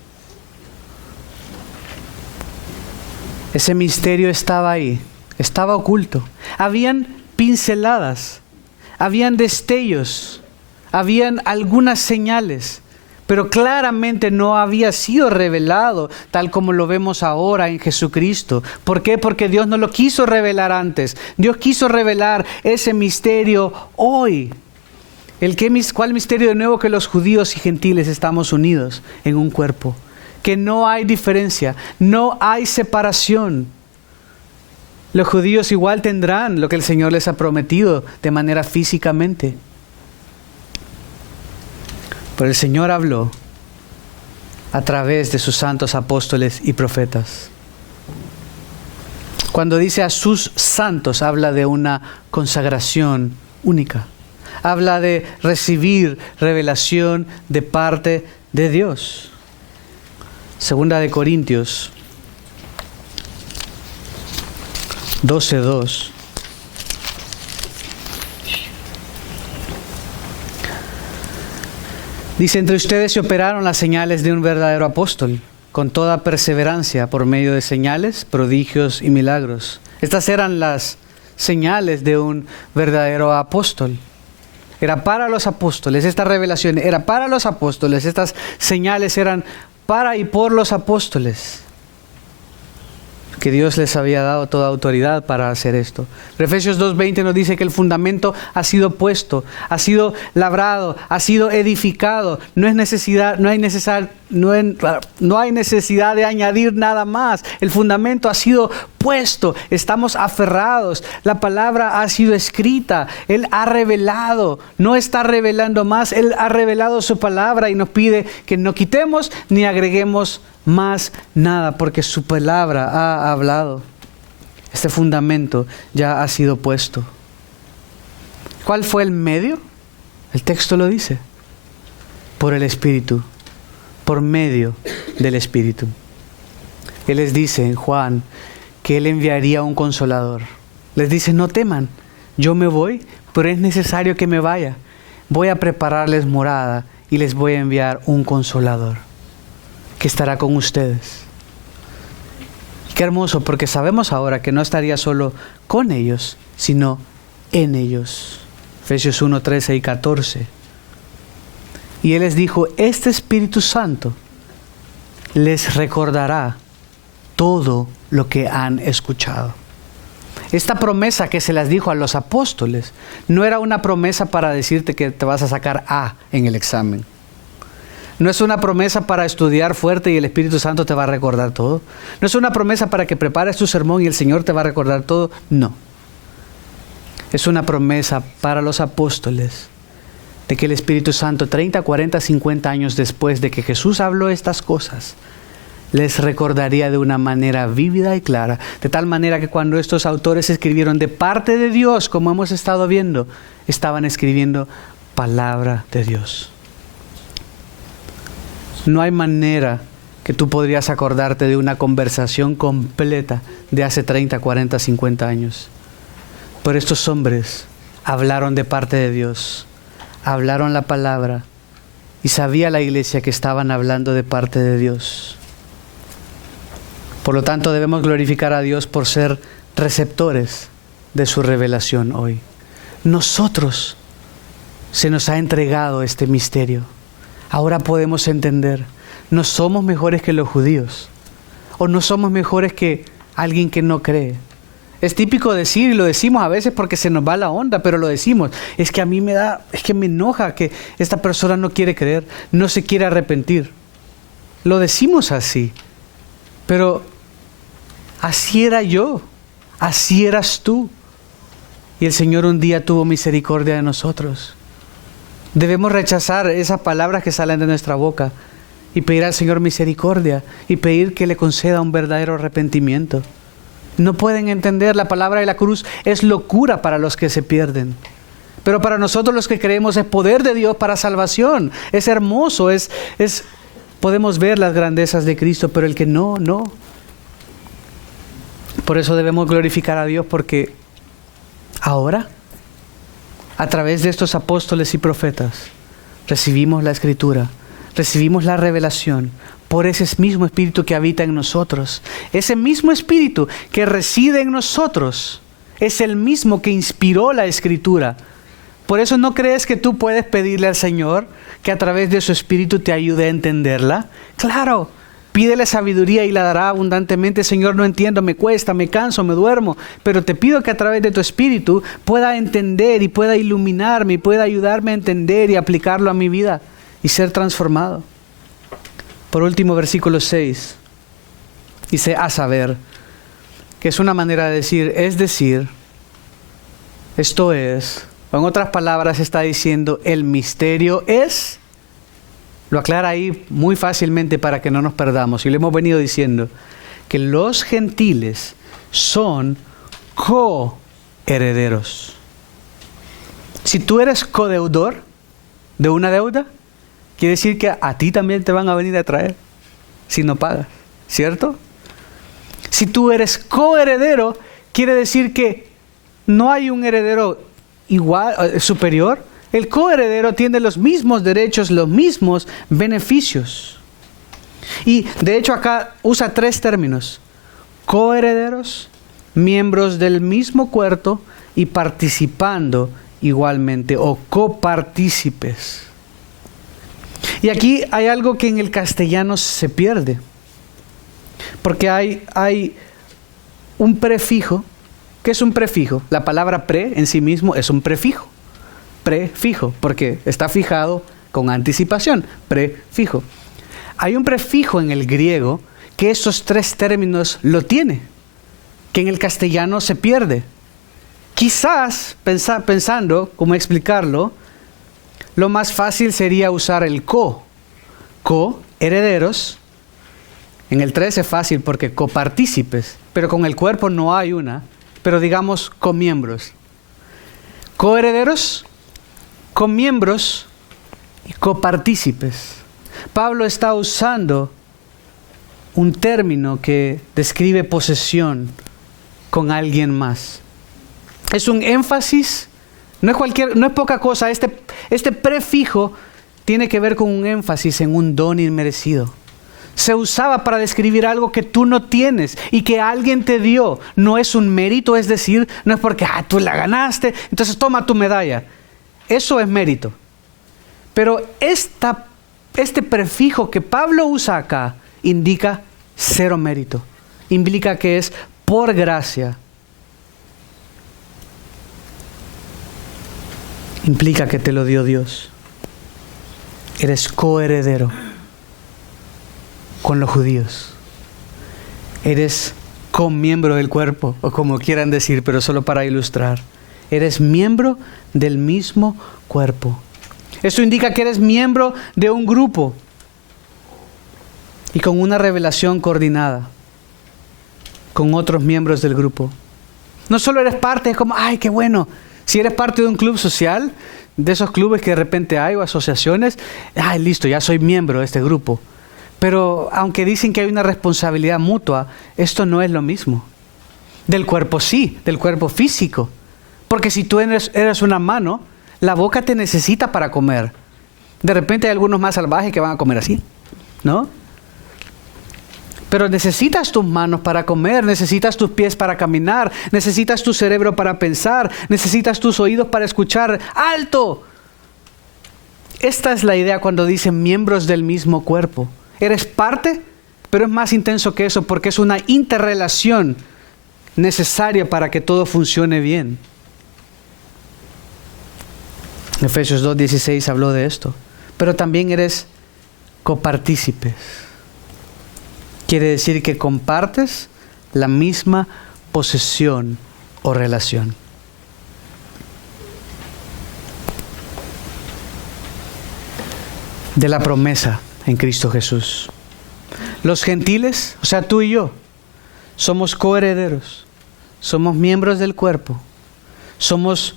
Ese misterio estaba ahí. Estaba oculto. Habían pinceladas, habían destellos, habían algunas señales, pero claramente no había sido revelado tal como lo vemos ahora en Jesucristo. ¿Por qué? Porque Dios no lo quiso revelar antes. Dios quiso revelar ese misterio hoy. ¿Cuál misterio de nuevo? Que los judíos y gentiles estamos unidos en un cuerpo. Que no hay diferencia, no hay separación. Los judíos igual tendrán lo que el Señor les ha prometido de manera físicamente. Pero el Señor habló a través de sus santos apóstoles y profetas. Cuando dice a sus santos, habla de una consagración única. Habla de recibir revelación de parte de Dios. Segunda de Corintios 12:2. Dice, entre ustedes se operaron las señales de un verdadero apóstol, con toda perseverancia por medio de señales, prodigios y milagros. Estas eran las señales de un verdadero apóstol. Era para los apóstoles, esta revelación era para los apóstoles, estas señales eran para y por los apóstoles, que Dios les había dado toda autoridad para hacer esto. Efesios 2:20 nos dice que el fundamento ha sido puesto, ha sido labrado, ha sido edificado. No hay necesidad de añadir nada más. El fundamento ha sido puesto, estamos aferrados. La palabra ha sido escrita, Él ha revelado, no está revelando más. Él ha revelado su palabra y nos pide que no quitemos ni agreguemos más nada, porque su palabra ha hablado. Este fundamento ya ha sido puesto. ¿Cuál fue el medio? El texto lo dice. Por el Espíritu, por medio del Espíritu. Él les dice en Juan que Él enviaría un consolador. Les dice, no teman, yo me voy, pero es necesario que me vaya. Voy a prepararles morada y les voy a enviar un consolador que estará con ustedes. Qué hermoso, porque sabemos ahora que no estaría solo con ellos, sino en ellos. Efesios 1:13 y 14. Y Él les dijo, este Espíritu Santo les recordará todo lo que han escuchado. Esta promesa que se las dijo a los apóstoles no era una promesa para decirte que te vas a sacar A en el examen. No es una promesa para estudiar fuerte y el Espíritu Santo te va a recordar todo. No es una promesa para que prepares tu sermón y el Señor te va a recordar todo. No. Es una promesa para los apóstoles de que el Espíritu Santo 30, 40, 50 años después de que Jesús habló estas cosas, les recordaría de una manera vívida y clara. De tal manera que cuando estos autores escribieron de parte de Dios, como hemos estado viendo, estaban escribiendo palabra de Dios. No hay manera que tú podrías acordarte de una conversación completa de hace 30, 40, 50 años. Pero estos hombres hablaron de parte de Dios, hablaron la palabra y sabía la iglesia que estaban hablando de parte de Dios. Por lo tanto, debemos glorificar a Dios por ser receptores de su revelación hoy. Nosotros se nos ha entregado este misterio. Ahora podemos entender, no somos mejores que los judíos, o no somos mejores que alguien que no cree. Es típico decir, y lo decimos a veces porque se nos va la onda, pero lo decimos. Es que a mí me enoja que esta persona no quiere creer, no se quiere arrepentir. Lo decimos así, pero así era yo, así eras tú. Y el Señor un día tuvo misericordia de nosotros. Debemos rechazar esas palabras que salen de nuestra boca y pedir al Señor misericordia y pedir que le conceda un verdadero arrepentimiento. No pueden entender, la palabra de la cruz es locura para los que se pierden. Pero para nosotros los que creemos es poder de Dios para salvación. Es hermoso, podemos ver las grandezas de Cristo, pero el que no. Por eso debemos glorificar a Dios, porque ahora, a través de estos apóstoles y profetas, recibimos la Escritura, recibimos la revelación por ese mismo Espíritu que habita en nosotros. Ese mismo Espíritu que reside en nosotros es el mismo que inspiró la Escritura. Por eso, ¿no crees que tú puedes pedirle al Señor que a través de su Espíritu te ayude a entenderla? Claro. Pídele sabiduría y la dará abundantemente. Señor, no entiendo, me cuesta, me canso, me duermo. Pero te pido que a través de tu Espíritu pueda entender y pueda iluminarme y pueda ayudarme a entender y aplicarlo a mi vida y ser transformado. Por último, versículo 6. Dice, a saber, que es una manera de decir, esto es, o en otras palabras está diciendo, el misterio es... Lo aclara ahí muy fácilmente para que no nos perdamos. Y le hemos venido diciendo que los gentiles son coherederos. Si tú eres codeudor de una deuda, quiere decir que a ti también te van a venir a traer si no pagas, ¿cierto? Si tú eres coheredero, quiere decir que no hay un heredero igual, superior. El coheredero tiene los mismos derechos, los mismos beneficios. Y de hecho acá usa 3 términos: coherederos, miembros del mismo cuerpo y participando igualmente, o copartícipes. Y aquí hay algo que en el castellano se pierde, porque hay un prefijo. ¿Qué es un prefijo? La palabra pre en sí mismo es un prefijo. Prefijo, porque está fijado con anticipación. Prefijo. Hay un prefijo en el griego que esos 3 términos lo tiene, que en el castellano se pierde. Quizás, pensando cómo explicarlo, lo más fácil sería usar el co-herederos. En el 3 es fácil porque copartícipes, pero con el cuerpo no hay una, pero digamos comiembros. Coherederos, comiembros y copartícipes. Pablo está usando un término que describe posesión con alguien más. Es un énfasis, no es poca cosa. Este prefijo tiene que ver con un énfasis en un don inmerecido. Se usaba para describir algo que tú no tienes y que alguien te dio. No es un mérito, es decir, no es porque tú la ganaste, entonces toma tu medalla. Eso es mérito. Pero este prefijo que Pablo usa acá indica 0 mérito. Implica que es por gracia. Implica que te lo dio Dios. Eres coheredero con los judíos. Eres comiembro del cuerpo, o como quieran decir, pero solo para ilustrar. Eres miembro del mismo cuerpo. Esto indica que eres miembro de un grupo y con una revelación coordinada con otros miembros del grupo. No solo eres parte, es como, ¡ay, qué bueno! Si eres parte de un club social, de esos clubes que de repente hay o asociaciones, ¡ay, listo, ya soy miembro de este grupo! Pero aunque dicen que hay una responsabilidad mutua, esto no es lo mismo. Del cuerpo sí, del cuerpo físico. Porque si tú eres una mano, la boca te necesita para comer. De repente hay algunos más salvajes que van a comer así, ¿no? Pero necesitas tus manos para comer, necesitas tus pies para caminar, necesitas tu cerebro para pensar, necesitas tus oídos para escuchar. ¡Alto! Esta es la idea cuando dicen miembros del mismo cuerpo. Eres parte, pero es más intenso que eso porque es una interrelación necesaria para que todo funcione bien. Efesios 2:16 habló de esto. Pero también eres copartícipes. Quiere decir que compartes la misma posesión o relación. De la promesa en Cristo Jesús. Los gentiles, o sea, tú y yo, somos coherederos, somos miembros del cuerpo, somos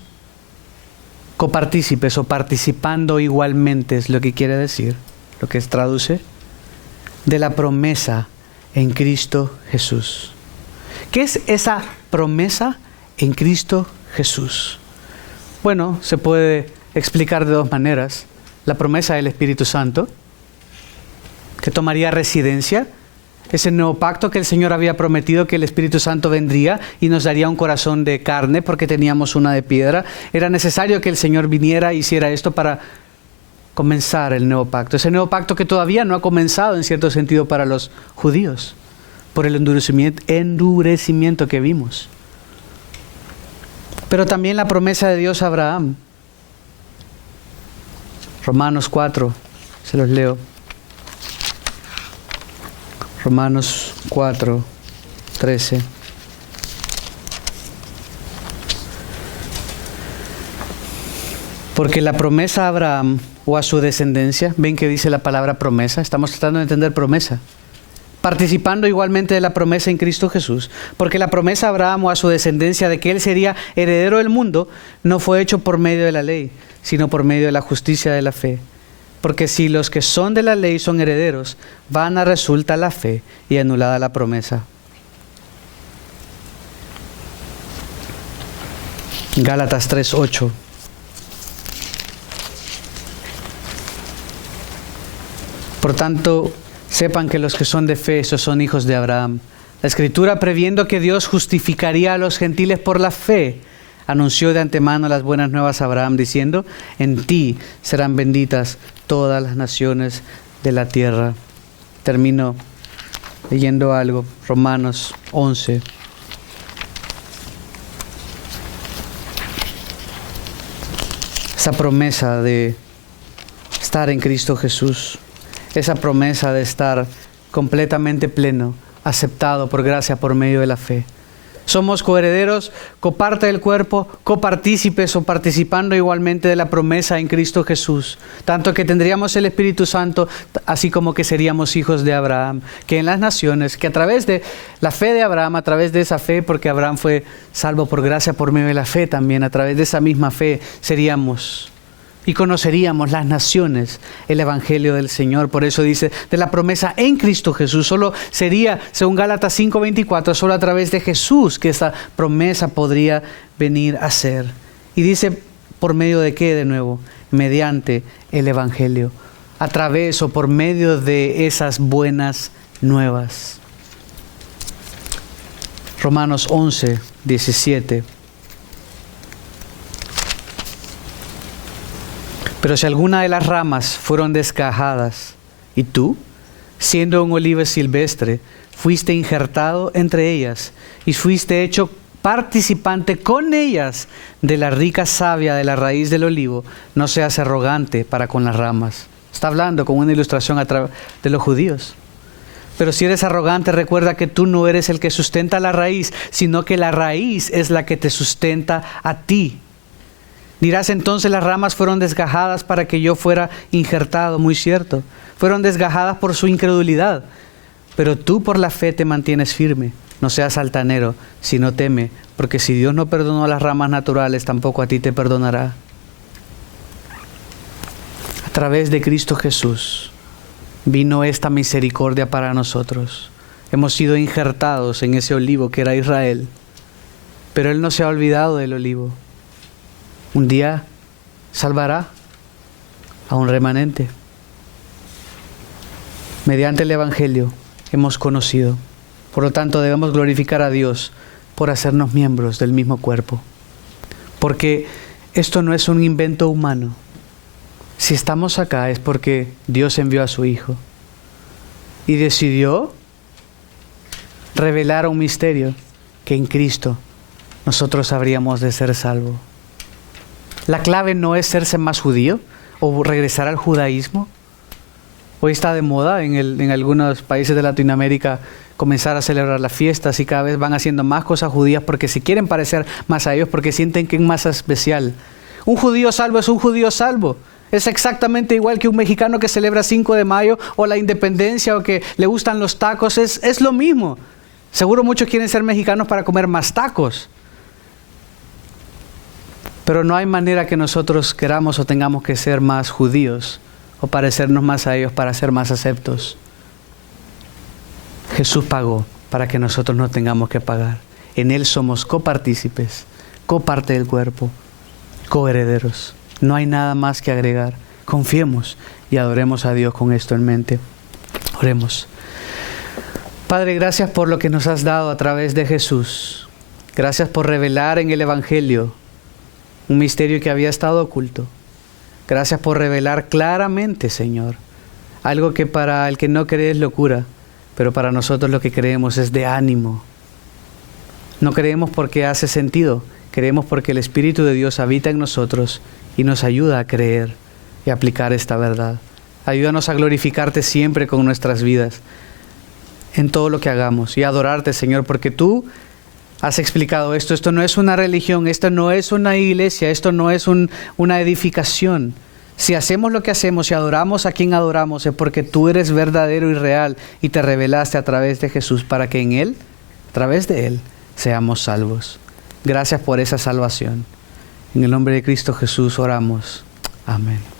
copartícipes o participando igualmente, es lo que quiere decir, lo que traduce, de la promesa en Cristo Jesús. ¿Qué es esa promesa en Cristo Jesús? Bueno, se puede explicar de 2 maneras. La promesa del Espíritu Santo, que tomaría residencia, ese nuevo pacto que el Señor había prometido que el Espíritu Santo vendría y nos daría un corazón de carne porque teníamos una de piedra. Era necesario que el Señor viniera y hiciera esto para comenzar el nuevo pacto. Ese nuevo pacto que todavía no ha comenzado en cierto sentido para los judíos, por el endurecimiento que vimos. Pero también la promesa de Dios a Abraham. Romanos 4, se los leo. Romanos 4, 13. Porque la promesa a Abraham o a su descendencia, ven que dice la palabra promesa, estamos tratando de entender promesa. participando igualmente de la promesa en Cristo Jesús, porque la promesa a Abraham o a su descendencia de que él sería heredero del mundo no fue hecho por medio de la ley, sino por medio de la justicia de la fe. Porque si los que son de la ley son herederos, vana resulta la fe y anulada la promesa. Gálatas 3:8. Por tanto, sepan que los que son de fe, esos son hijos de Abraham. La Escritura, previendo que Dios justificaría a los gentiles por la fe, anunció de antemano las buenas nuevas a Abraham, diciendo: en ti serán benditas todas las naciones de la tierra. Termino leyendo algo, Romanos 11. Esa promesa de estar en Cristo Jesús, esa promesa de estar completamente pleno, aceptado por gracia por medio de la fe. Somos coherederos, coparte del cuerpo, copartícipes o participando igualmente de la promesa en Cristo Jesús. Tanto que tendríamos el Espíritu Santo, así como que seríamos hijos de Abraham. Que en las naciones, que a través de la fe de Abraham, a través de esa fe, porque Abraham fue salvo por gracia por medio de la fe también, a través de esa misma fe seríamos y conoceríamos las naciones el Evangelio del Señor. Por eso dice, de la promesa en Cristo Jesús. Solo sería, según Gálatas 5:24, solo a través de Jesús que esta promesa podría venir a ser. Y dice, ¿por medio de qué de nuevo? Mediante el Evangelio. A través o por medio de esas buenas nuevas. Romanos 11:17. Pero si alguna de las ramas fueron desgajadas, y tú, siendo un olivo silvestre, fuiste injertado entre ellas, y fuiste hecho participante con ellas de la rica savia de la raíz del olivo, no seas arrogante para con las ramas. Está hablando con una ilustración de los judíos. Pero si eres arrogante, recuerda que tú no eres el que sustenta la raíz, sino que la raíz es la que te sustenta a ti. Dirás entonces, las ramas fueron desgajadas para que yo fuera injertado. Muy cierto, fueron desgajadas por su incredulidad, pero tú por la fe te mantienes firme. No seas altanero, sino teme, porque si Dios no perdonó a las ramas naturales, tampoco a ti te perdonará. A través de Cristo Jesús vino esta misericordia para nosotros. Hemos sido injertados en ese olivo que era Israel, pero Él no se ha olvidado del olivo. Un día salvará a un remanente. Mediante el Evangelio hemos conocido. Por lo tanto, debemos glorificar a Dios por hacernos miembros del mismo cuerpo. Porque esto no es un invento humano. Si estamos acá es porque Dios envió a su Hijo y decidió revelar un misterio que en Cristo nosotros habríamos de ser salvos. La clave no es serse más judío o regresar al judaísmo. Hoy está de moda en algunos países de Latinoamérica comenzar a celebrar las fiestas y cada vez van haciendo más cosas judías porque se quieren parecer más a ellos, porque sienten que es más especial. Un judío salvo es un judío salvo. Es exactamente igual que un mexicano que celebra 5 de mayo o la independencia o que le gustan los tacos. Es lo mismo. Seguro muchos quieren ser mexicanos para comer más tacos. Pero no hay manera que nosotros queramos o tengamos que ser más judíos o parecernos más a ellos para ser más aceptos. Jesús pagó para que nosotros no tengamos que pagar. En Él somos copartícipes, coparte del cuerpo, coherederos. No hay nada más que agregar. Confiemos y adoremos a Dios con esto en mente. Oremos. Padre, gracias por lo que nos has dado a través de Jesús. Gracias por revelar en el Evangelio un misterio que había estado oculto. Gracias por revelar claramente, Señor, algo que para el que no cree es locura, pero para nosotros lo que creemos es de ánimo. No creemos porque hace sentido, creemos porque el Espíritu de Dios habita en nosotros y nos ayuda a creer y aplicar esta verdad. Ayúdanos a glorificarte siempre con nuestras vidas, en todo lo que hagamos, y adorarte, Señor, porque tú has explicado esto. Esto no es una religión, esto no es una iglesia, esto no es una edificación, Si hacemos lo que hacemos y adoramos a quien adoramos, es porque tú eres verdadero y real y te revelaste a través de Jesús para que en Él, a través de Él, seamos salvos. Gracias por esa salvación. En el nombre de Cristo Jesús oramos. Amén.